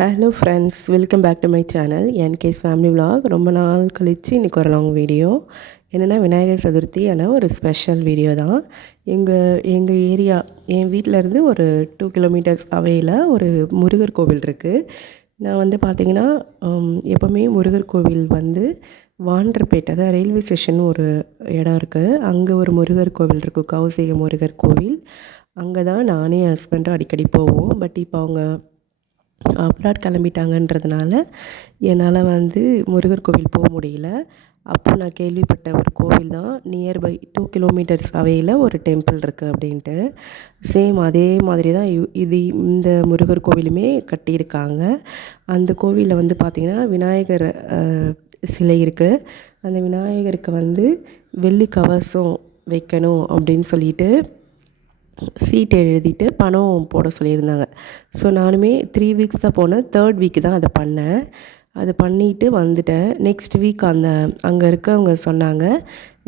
Hello friends, welcome back to my channel என்கேஸ் family vlog. ரொம்ப நாள் கழித்து இன்றைக்கி ஒரு லாங் வீடியோ. என்னென்னா விநாயகர் சதுர்த்தி ஆனால் ஒரு ஸ்பெஷல் வீடியோ தான். எங்கள் ஏரியா, என் வீட்டிலேருந்து ஒரு 2 கிலோமீட்டர்ஸ் அவையில் ஒரு முருகர் கோவில் இருக்குது. நான் வந்து பார்த்திங்கன்னா எப்போவுமே முருகர் கோவில் வந்து வாண்டர்பேட்டை, அதாவது ரயில்வே ஸ்டேஷன் ஒரு இடம் இருக்குது. அங்கே ஒரு முருகர் கோவில் இருக்குது, கௌசிக முருகர் கோவில். அங்கே தான் நானே என் ஹஸ்பண்டும் அடிக்கடி போவோம். பட் இப்போ அவங்க அப்ராட் கிளம்பிட்டாங்கன்றதுனால என்னால் வந்து முருகர் கோவில் போக முடியல. அப்போ நான் கேள்விப்பட்ட ஒரு கோவில் தான், நியர்பை 2 கிலோமீட்டர்ஸ் அவையில் ஒரு டெம்பிள் இருக்குது அப்படின்ட்டு. சேம் அதே மாதிரி தான் இந்த முருகர் கோவிலுமே கட்டியிருக்காங்க. அந்த கோவிலில் வந்து பார்த்திங்கன்னா விநாயகர் சிலை இருக்குது. அந்த விநாயகருக்கு வந்து வெள்ளி கவசம் வைக்கணும் அப்படின்னு சொல்லிட்டு சீட் எழுதிட்டு பணம் போட சொல்லியிருந்தாங்க. ஸோ நானுமே 3 வீக்ஸ் தான் போனேன். 3rd வீக் தான் அதை பண்ணேன். அது பண்ணிவிட்டு வந்துட்டேன். நெக்ஸ்ட் வீக் அங்கே இருக்கவங்க சொன்னாங்க,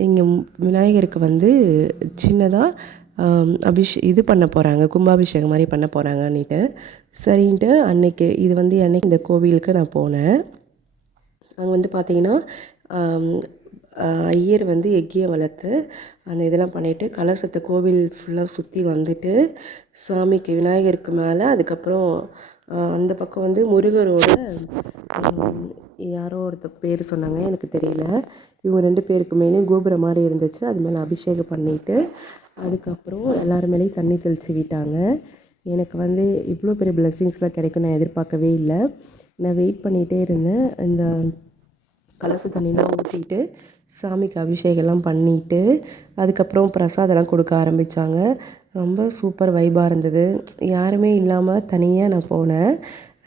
இங்கே விநாயகருக்கு வந்து சின்னதாக இது பண்ண போகிறாங்க, கும்பாபிஷேகம் மாதிரி பண்ண போகிறாங்கன்னுட்டு. சரின்ட்டு அன்னைக்கு இந்த கோவிலுக்கு நான் போனேன். அங்கே வந்து பார்த்திங்கன்னா ஐயர் வந்து எக்கியம் வளர்த்து அந்த இதெல்லாம் பண்ணிவிட்டு கலசத்தை கோவில் ஃபுல்லாக சுற்றி வந்துட்டு சாமிக்கு விநாயகருக்கு மேலே, அதுக்கப்புறம் அந்த பக்கம் வந்து முருகரோட யாரோ ஒருத்தர் பேர் சொன்னாங்க, எனக்கு தெரியல. இவங்க 2 பேருக்குமே கோபுரம் மாதிரி இருந்துச்சு. அது மேலே அபிஷேகம் பண்ணிவிட்டு அதுக்கப்புறம் எல்லார் மேலேயும் தண்ணி தெளித்து விட்டாங்க. எனக்கு வந்து இவ்வளோ பெரிய பிளெஸ்ஸிங்ஸ்லாம் கிடைக்கும் நான் எதிர்பார்க்கவே இல்லை. நான் வெயிட் பண்ணிகிட்டே இருந்தேன். இந்த கலச தண்ணிலாம் ஊற்றிட்டு சாமிக்கு அபிஷேகம்லாம் பண்ணிவிட்டு அதுக்கப்புறம் பிரசாதம்லாம் கொடுக்க ஆரம்பித்தாங்க. ரொம்ப சூப்பர் வைபாக இருந்தது. யாருமே இல்லாமல் தனியாக நான் போனேன்.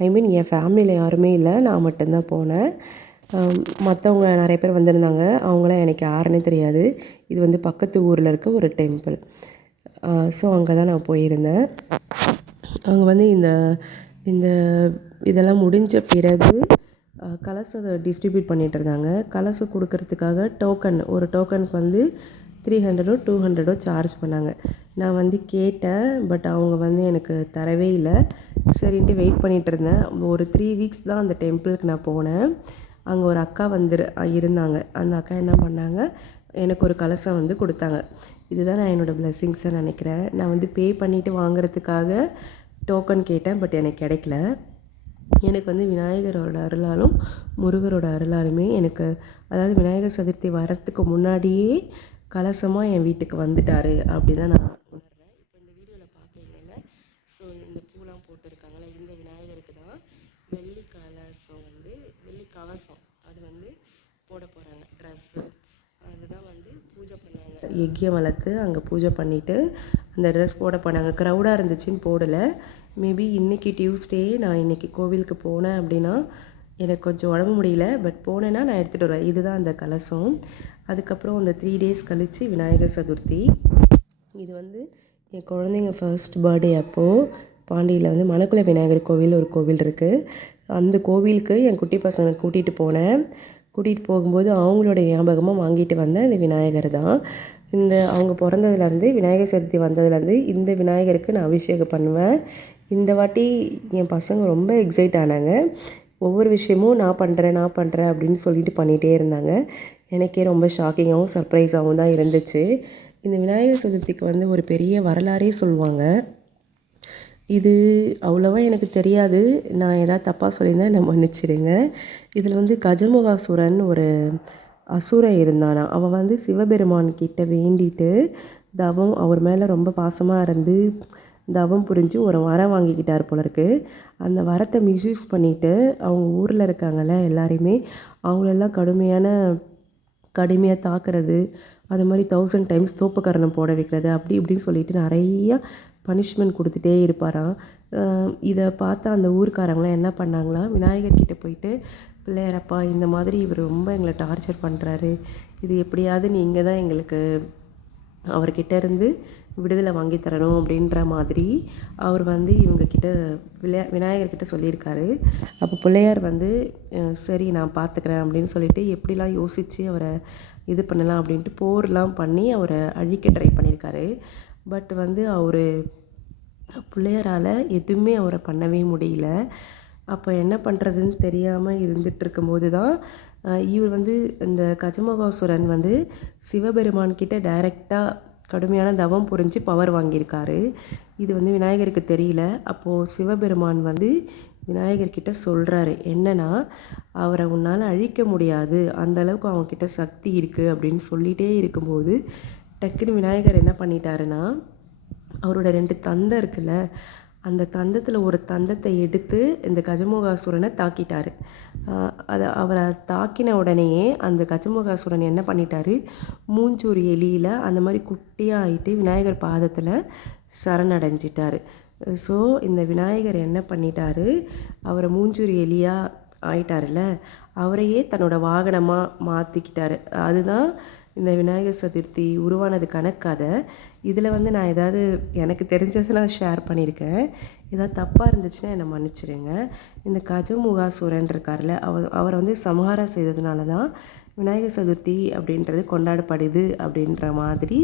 என் ஃபேமிலியில் யாருமே இல்லை, நான் மட்டும்தான் போனேன். மற்றவங்க நிறைய பேர் வந்திருந்தாங்க. அவங்களாம் எனக்கு யாருன்னே தெரியாது. இது வந்து பக்கத்து ஊரில் இருக்க ஒரு டெம்பிள். ஸோ அங்கே தான் நான் போயிருந்தேன். அங்கே வந்து இந்த இதெல்லாம் முடிஞ்ச பிறகு கலசத்தை டிஸ்ட்ரிபியூட் பண்ணிகிட்டு இருந்தாங்க. கலசம் கொடுக்கறதுக்காக ஒரு டோக்கனுக்கு வந்து 300 200 சார்ஜ் பண்ணாங்க. நான் வந்து கேட்டேன், பட் அவங்க வந்து எனக்கு தரவே இல்லை. சரின்ட்டு வெயிட் பண்ணிகிட்டு இருந்தேன். ஒரு 3 வீக்ஸ் தான் அந்த டெம்பிளுக்கு நான் போனேன். அங்கே ஒரு அக்கா இருந்தாங்க. அந்த அக்கா என்ன பண்ணாங்க, எனக்கு ஒரு கலசம் வந்து கொடுத்தாங்க. இதுதான் நான் என்னோடய பிளெஸ்ஸிங்ஸை நினைக்கிறேன். நான் வந்து பே பண்ணிவிட்டு வாங்குறதுக்காக டோக்கன் கேட்டேன், பட் எனக்கு கிடைக்கல. எனக்கு வந்து விநாயகரோட அருளாலும் முருகரோட அருளாலுமே எனக்கு, அதாவது விநாயகர் சதுர்த்தி வரத்துக்கு முன்னாடியே கலசமாக என் வீட்டுக்கு வந்துட்டார் அப்படி தான் நான் உணர்றேன். இப்போ இந்த வீடியோவில் பார்க்குறீங்கல்ல, ஸோ இந்த பூலாம் போட்டிருக்காங்களே, இந்த விநாயகருக்கு தான் வெள்ளி கவசம் அது வந்து போட போகிறாங்க. ட்ரெஸ்ஸு அதுதான் வந்து பூஜை பண்ணாங்க. யக்கியம் வளர்த்து அங்கே பூஜை பண்ணிவிட்டு அந்த ட்ரெஸ் போட போனாங்க. க்ரௌடாக இருந்துச்சுன்னு போடலை. மேபி இன்றைக்கி டியூஸ்டே, நான் இன்றைக்கி கோவிலுக்கு போனேன் அப்படின்னா எனக்கு கொஞ்சம் உடம்பு முடியல, பட் போனேன்னா நான் எடுத்துகிட்டு வருவேன். இதுதான் அந்த கலசம். அதுக்கப்புறம் அந்த 3 டேஸ் கழித்து விநாயகர் சதுர்த்தி. இது வந்து என் குழந்தைங்க ஃபர்ஸ்ட் பர்த்டே அப்போது பாண்டியில் வந்து மணக்குள விநாயகர் கோவில் ஒரு கோவில் இருக்குது. அந்த கோவிலுக்கு என் குட்டி பசங்களை கூட்டிகிட்டு போனேன். கூட்டிகிட்டு போகும்போது அவங்களோட ஞாபகமாக வாங்கிட்டு வந்தேன் இந்த விநாயகர் தான். அவங்க பிறந்ததுலேருந்து விநாயகர் சதுர்த்தி வந்ததுலேருந்து இந்த விநாயகருக்கு நான் அபிஷேகம் பண்ணுவேன். இந்த வாட்டி என் பசங்க ரொம்ப எக்ஸைட் ஆனாங்க. ஒவ்வொரு விஷயமும் நான் பண்ணுறேன் அப்படின்னு சொல்லிட்டு பண்ணிகிட்டே இருந்தாங்க. எனக்கே ரொம்ப ஷாக்கிங்காகவும் சர்ப்ரைஸாகவும் தான் இருந்துச்சு. இந்த விநாயகர் சதுர்த்திக்கு வந்து ஒரு பெரிய வரலாறே சொல்லுவாங்க. இது அவ்வளோவா எனக்கு தெரியாது. நான் ஏதாவது தப்பாக சொல்லியிருந்தேன் நான் மன்னிச்சிடுங்க. இதில் வந்து கஜமுகாசுரன் ஒரு அசுரன் இருந்தானா. அவன் வந்து சிவபெருமான் கிட்ட வேண்டிட்டு அவர் மேலே ரொம்ப பாசமாக இருந்து தவம் புரிஞ்சு ஒரு வரம் வாங்கிக்கிட்டார் போல இருக்குது. அந்த வரத்தை மிஸ்யூஸ் பண்ணிவிட்டு அவங்க ஊரில் இருக்காங்கள்ல எல்லாரையுமே அவங்களெல்லாம் கடுமையாக தாக்குறது, அது மாதிரி 1000 டைம்ஸ் தோப்புக்கரணம் போட வைக்கிறது, அப்படி இப்படின்னு சொல்லிட்டு நிறையா பனிஷ்மெண்ட் கொடுத்துட்டே இருப்பாராம். இதை பார்த்தா அந்த ஊருக்காரங்களாம் என்ன பண்ணாங்களாம், விநாயகர்கிட்ட போயிட்டு, பிள்ளையாரப்பா இந்த மாதிரி இவர் ரொம்ப எங்களை டார்ச்சர் பண்ணுறாரு, இது எப்படியாவது நீங்கள் தான் எங்களுக்கு அவர்கிட்ட இருந்து விடுதலை வாங்கி தரணும் அப்படின்ற மாதிரி அவர் வந்து இவங்கக்கிட்ட விநாயகர்கிட்ட சொல்லியிருக்காரு. அப்போ பிள்ளையார் வந்து சரி நான் பார்த்துக்கிறேன் அப்படின்னு சொல்லிட்டு எப்படிலாம் யோசித்து அவரை இது பண்ணலாம் அப்படின்ட்டு போர்லாம் பண்ணி அவரை அழிக்க ட்ரை பண்ணியிருக்காரு. பட் வந்து அவர் பிள்ளையாரால் எதுவுமே அவரை பண்ணவே முடியல. அப்போ என்ன பண்ணுறதுன்னு தெரியாமல் இருந்துட்டு இருக்கும்போது தான் இவர் வந்து இந்த கஜமுகாசுரன் வந்து சிவபெருமான் கிட்ட டைரெக்டாக கடுமையான தவம் புரிஞ்சு பவர் வாங்கியிருக்காரு. இது வந்து விநாயகருக்கு தெரியல. அப்போது சிவபெருமான் வந்து விநாயகர்கிட்ட சொல்கிறாரு என்னன்னா, அவரை உன்னால் அழிக்க முடியாது, அந்தளவுக்கு அவங்கக்கிட்ட சக்தி இருக்குது அப்படின்னு சொல்லிகிட்டே இருக்கும்போது டக்குன்னு விநாயகர் என்ன பண்ணிட்டாருன்னா, அவரோட 2 தந்தம் இருக்குல்ல, அந்த தந்தத்தில் ஒரு தந்தத்தை எடுத்து இந்த கஜமுகாசுரனை தாக்கிட்டார். அவரை தாக்கின உடனேயே அந்த கஜமுகாசுரன் என்ன பண்ணிட்டாரு, மூஞ்சூர் எலியில் அந்த மாதிரி குட்டியாக ஆகிட்டு விநாயகர் பாதத்தில் சரணடைஞ்சிட்டார். ஸோ இந்த விநாயகர் என்ன பண்ணிட்டாரு, அவரை மூஞ்சூர் எலியாக ஆயிட்டார்ல, அவரையே தன்னோட வாகனமாக மாற்றிக்கிட்டாரு. அதுதான் இந்த விநாயகர் சதுர்த்தி உருவானதுக்கான கதை. இதில் வந்து நான் ஏதாவது எனக்கு தெரிஞ்சதை நான் ஷேர் பண்ணியிருக்கேன். ஏதாவது தப்பாக இருந்துச்சுன்னா என்னை மன்னிச்சிடுங்க. இந்த கஜமுகாசுரன் இருக்கார்ல, அவரை வந்து சம்ஹாரம் செய்ததுனால தான் விநாயகர் சதுர்த்தி அப்படின்றது கொண்டாடப்படுது அப்படின்ற மாதிரி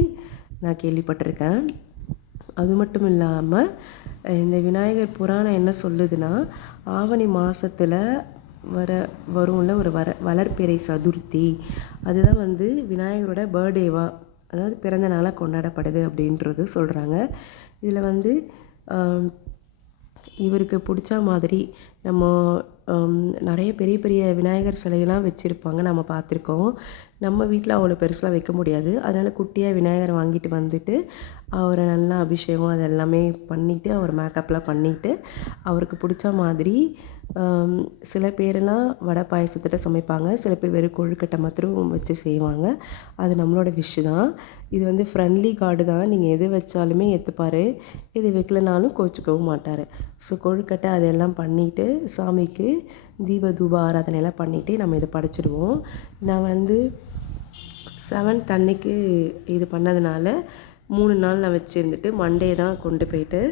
நான் கேள்விப்பட்டிருக்கேன். அது மட்டும் இல்லாமல் இந்த விநாயகர் புராணம் என்ன சொல்லுதுன்னா, ஆவணி மாதத்தில் வரும்ல ஒரு வளர்பிறை சதுர்த்தி, அதுதான் வந்து விநாயகரோட பர்த்டேவாக, அதாவது பிறந்த நாளாக கொண்டாடப்படுது அப்படின்றது சொல்கிறாங்க. இதில் வந்து இவருக்கு பிடிச்ச மாதிரி நம்ம நிறைய பெரிய பெரிய விநாயகர் சிலையெல்லாம் வச்சுருப்பாங்க, நம்ம பார்த்துருக்கோம். நம்ம வீட்டில் அவ்வளோ பெருசெலாம் வைக்க முடியாது. அதனால் குட்டியாக விநாயகர் வாங்கிட்டு வந்துட்டு அவரை நல்லா அபிஷேகம் அது எல்லாமே பண்ணிவிட்டு அவர் மேக்கப்லாம் பண்ணிவிட்டு அவருக்கு பிடிச்ச மாதிரி சில பேரெல்லாம் வடை பாயசத்திட்ட சமைப்பாங்க, சில பேர் வெறும் கொழுக்கட்டை மாத்திரம் வச்சு செய்வாங்க. அது நம்மளோட விஷ் தான். இது வந்து ஃப்ரெண்ட்லி கார்டு தான், நீங்கள் எது வச்சாலுமே ஏற்றுப்பார், எது வைக்கலனாலும் கோச்சிக்கவும் மாட்டார். ஸோ கொழுக்கட்டை அதெல்லாம் பண்ணிவிட்டு சாமிக்கு தீப தூப ஆராதனையெல்லாம் பண்ணிவிட்டு நம்ம இதை படைச்சிடுவோம். நான் வந்து 7th அன்னைக்கு இது பண்ணதுனால 3 நாள் நான் வச்சுருந்துட்டு மண்டே தான் கொண்டு போயிட்டு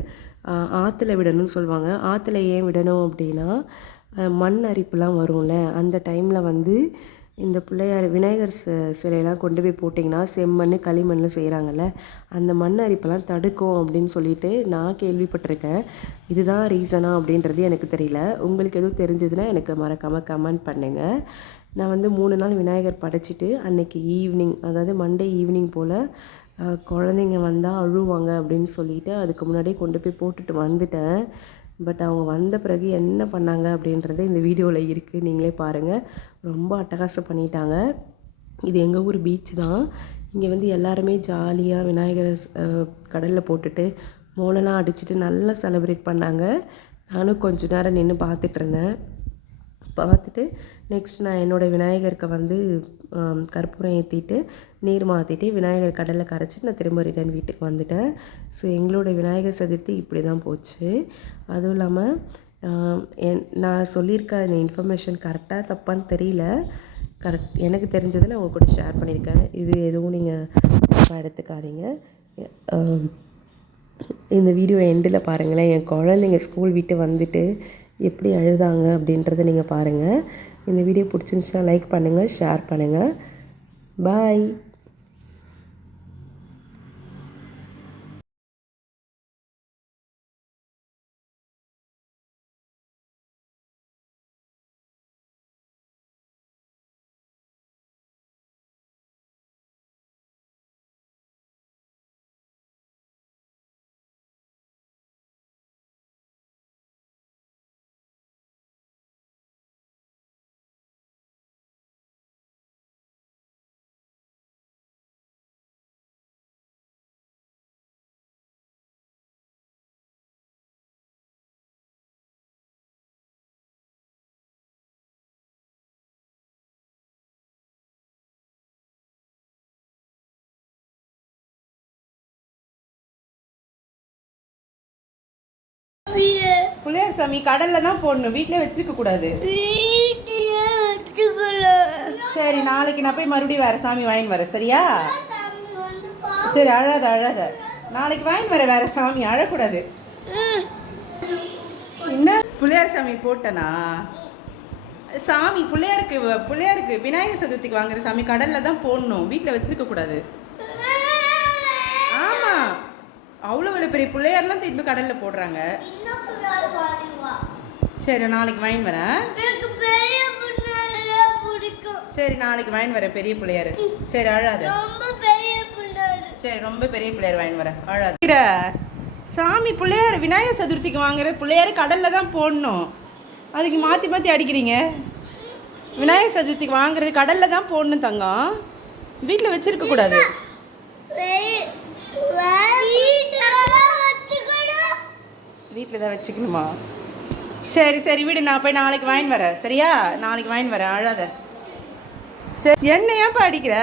ஆற்றுல விடணும்னு சொல்லுவாங்க. ஆற்றுல ஏன் விடணும் அப்படின்னா, மண் அரிப்புலாம் வரும்ல, அந்த டைமில் வந்து இந்த பிள்ளையார் விநாயகர் சிலையெல்லாம் கொண்டு போய் போட்டிங்கன்னா செம்மண் களிமண்ணில் செய்கிறாங்கல்ல, அந்த மண் அரிப்பெல்லாம் தடுக்கும் அப்படின்னு சொல்லிட்டு நான் கேள்விப்பட்டிருக்கேன். இதுதான் ரீசனா அப்படின்றது எனக்கு தெரியல. உங்களுக்கு எதுவும் தெரிஞ்சதுன்னா எனக்கு மறக்காமல் கமெண்ட் பண்ணுங்கள். நான் வந்து 3 நாள் விநாயகர் படைச்சிட்டு அன்றைக்கி ஈவினிங், அதாவது மண்டே ஈவினிங் போல் குழந்தைங்க வந்தால் அழுவாங்க அப்படின்னு சொல்லிவிட்டு அதுக்கு முன்னாடியே கொண்டு போய் போட்டுட்டு வந்துட்டேன். பட் அவங்க வந்த பிறகு என்ன பண்ணாங்க அப்படின்றது இந்த வீடியோவில் இருக்குது, நீங்களே பாருங்கள். ரொம்ப அட்டகாசம் பண்ணிட்டாங்க. இது எங்கள் ஊர் பீச் தான். இங்கே வந்து எல்லாருமே ஜாலியாக விநாயகரை கடலில் போட்டுட்டு மோளெல்லாம் அடிச்சுட்டு நல்லா செலிப்ரேட் பண்ணாங்க. நானும் கொஞ்ச நேரம் நின்று பார்த்துட்ருந்தேன். பார்த்துட்டு நெக்ஸ்ட் நான் என்னோடய விநாயகருக்கு வந்து கற்பூரம் ஏற்றிட்டு நீர் மாற்றிட்டு விநாயகர் கடலில் கரைச்சிட்டு நான் திரும்ப ரிட்டன் வீட்டுக்கு வந்துட்டேன். ஸோ எங்களோட விநாயகர் சதுர்த்தி இப்படி தான் போச்சு. அதுவும் இல்லாமல் நான் சொல்லியிருக்க இந்த இன்ஃபர்மேஷன் கரெக்டாக தப்பான்னு தெரியல, எனக்கு தெரிஞ்சதை நான் உங்கள் கூட ஷேர் பண்ணியிருக்கேன். இது எதுவும் நீங்கள் தப்பாக எடுத்துக்காதீங்க. இந்த வீடியோ எண்டில் பாருங்களேன், என் குழந்தைங்க ஸ்கூல் விட்டு வந்துட்டு எப்படி அழுதாங்க அப்படின்றத நீங்கள் பாருங்கள். இந்த வீடியோ பிடிச்சிருந்துச்சுன்னா லைக் பண்ணுங்கள், ஷேர் பண்ணுங்கள். பாய். புள்ளையார் சாமி கடல்ல தான் போடணும், வீட்டிலே வச்சிருக்க கூடாது. சரி, நாளைக்கு நான் போய் மறுபடியும் வேற சாமி வாங்கின்னு வரேன், சரியா? சரி, அழாத அழாத, நாளைக்கு வாங்கின்னு வரேன் வேற சாமி, அழக்கூடாது. என்ன புள்ளையார் சாமி போட்டனா? சாமி பிள்ளையாருக்கு விநாயகர் சதுர்த்திக்கு வாங்குற சாமி கடல்ல தான் போடணும், வீட்டில் வச்சிருக்க கூடாது. ஆமா, அவ்வளோ பெரிய பிள்ளையார்லாம் திரும்பி கடல்ல போடுறாங்க. சரி நாளைக்கு வாங்கின்னு வரேன். எனக்கு பெரிய பிள்ளையார் பிடிக்கும். சரி நாளைக்கு வாங்கின்னு வரேன் பெரிய பிள்ளையார். சரி அழாத. ரொம்ப பெரிய பிள்ளையார். சரி ரொம்ப பெரிய பிள்ளையார் வாங்கின்னு வரேன் அழாத. சாமி பிள்ளையார் விநாயகர் சதுர்த்திக்கு வாங்குற பிள்ளையார் கடலில் தான் போடணும். அதுக்கு மாற்றி மாற்றி அடிக்கிறீங்க. விநாயகர் சதுர்த்திக்கு வாங்குறது கடலில் தான் போடணும் தங்கம். வீட்டில் வச்சிருக்க கூடாது. வீட்டில் தான் வச்சுக்கணுமா? சரி சரி விடு, நான் போய் நாளைக்கு வாங்கின்னு வரேன். சரியா நாளைக்கு வாங்கின்னு வரேன் அழாத. சரி என்ன ஏன்ப்பா அடிக்கிற?